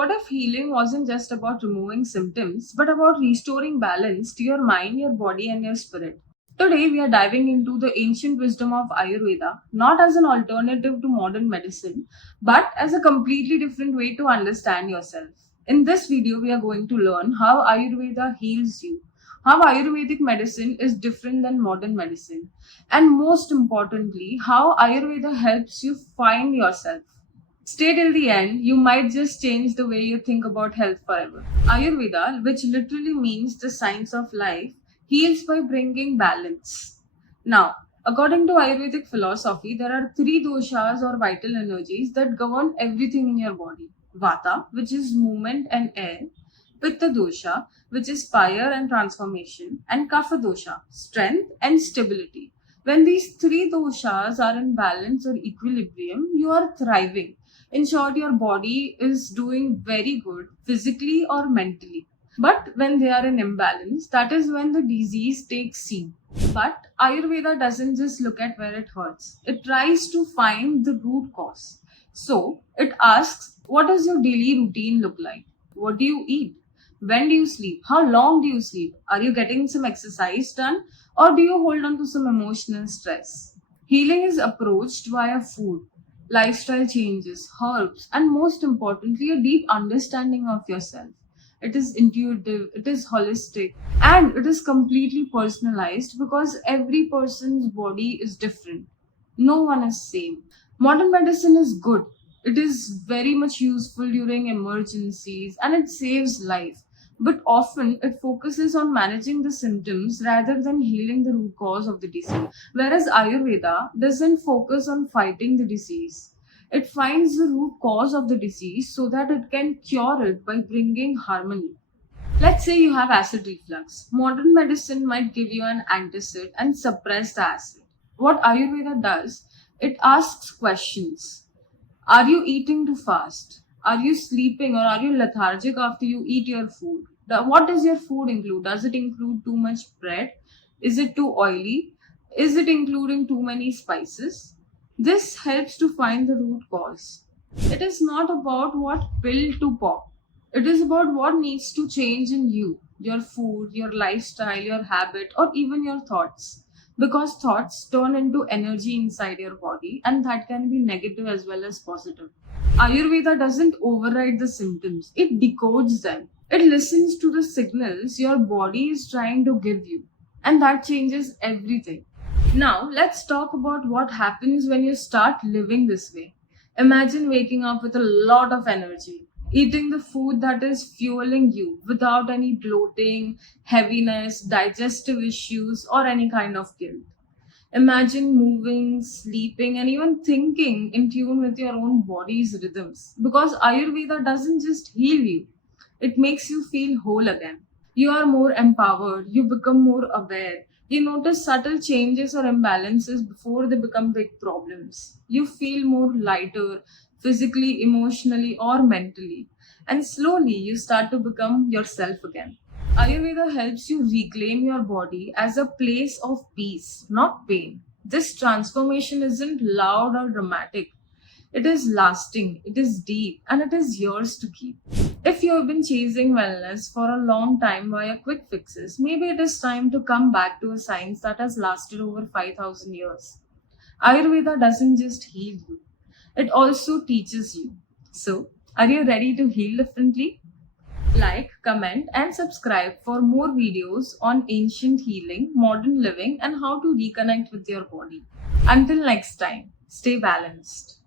what if healing wasn't just about removing symptoms, but about restoring balance to your mind, your body, and your spirit? Today, we are diving into the ancient wisdom of Ayurveda, not as an alternative to modern medicine, but as a completely different way to understand yourself. In this video, we are going to learn how Ayurveda heals you, how Ayurvedic medicine is different than modern medicine, and most importantly, how Ayurveda helps you find yourself. Stay till the end, you might just change the way you think about health forever. Ayurveda, which literally means the science of life, heals by bringing balance. Now, according to Ayurvedic philosophy, there are three doshas or vital energies that govern everything in your body. Vata, which is movement and air, Pitta dosha, which is fire and transformation, and Kapha dosha, strength and stability. When these three doshas are in balance or equilibrium, you are thriving. In short, your body is doing very good physically or mentally. But when they are in imbalance, that is when the disease takes scene. But Ayurveda doesn't just look at where it hurts, it tries to find the root cause. So it asks, what does your daily routine look like? What do you eat? When do you sleep? How long do you sleep? Are you getting some exercise done? Or do you hold on to some emotional stress? Healing is approached via food, lifestyle changes, herbs, and most importantly, a deep understanding of yourself. It is intuitive, it is holistic, and it is completely personalized because every person's body is different. No one is same. Modern medicine is good. It is very much useful during emergencies and it saves life. But often it focuses on managing the symptoms rather than healing the root cause of the disease. Whereas Ayurveda doesn't focus on fighting the disease. It finds the root cause of the disease so that it can cure it by bringing harmony. Let's say you have acid reflux. Modern medicine might give you an antacid and suppress the acid. What Ayurveda does, it asks questions. Are you eating too fast? Are you sleeping or are you lethargic after you eat your food? What does your food include? Does it include too much bread? Is it too oily? Is it including too many spices? This helps to find the root cause. It is not about what pill to pop. It is about what needs to change in you, your food, your lifestyle, your habit, or even your thoughts. Because thoughts turn into energy inside your body, and that can be negative as well as positive. Ayurveda doesn't override the symptoms, it decodes them. It listens to the signals your body is trying to give you, and that changes everything. Now, let's talk about what happens when you start living this way. Imagine waking up with a lot of energy, eating the food that is fueling you without any bloating, heaviness, digestive issues, or any kind of guilt. Imagine moving, sleeping, and even thinking in tune with your own body's rhythms. Because Ayurveda doesn't just heal you, it makes you feel whole again. You are more empowered, you become more aware, you notice subtle changes or imbalances before they become big problems. You feel more lighter, physically, emotionally, or mentally. And slowly you start to become yourself again. Ayurveda helps you reclaim your body as a place of peace, not pain. This transformation isn't loud or dramatic. It is lasting, it is deep, and it is yours to keep. If you have been chasing wellness for a long time via quick fixes, maybe it is time to come back to a science that has lasted over 5,000 years. Ayurveda doesn't just heal you, it also teaches you. So, are you ready to heal differently? Like, comment, and subscribe for more videos on ancient healing, modern living, and how to reconnect with your body. Until next time, stay balanced.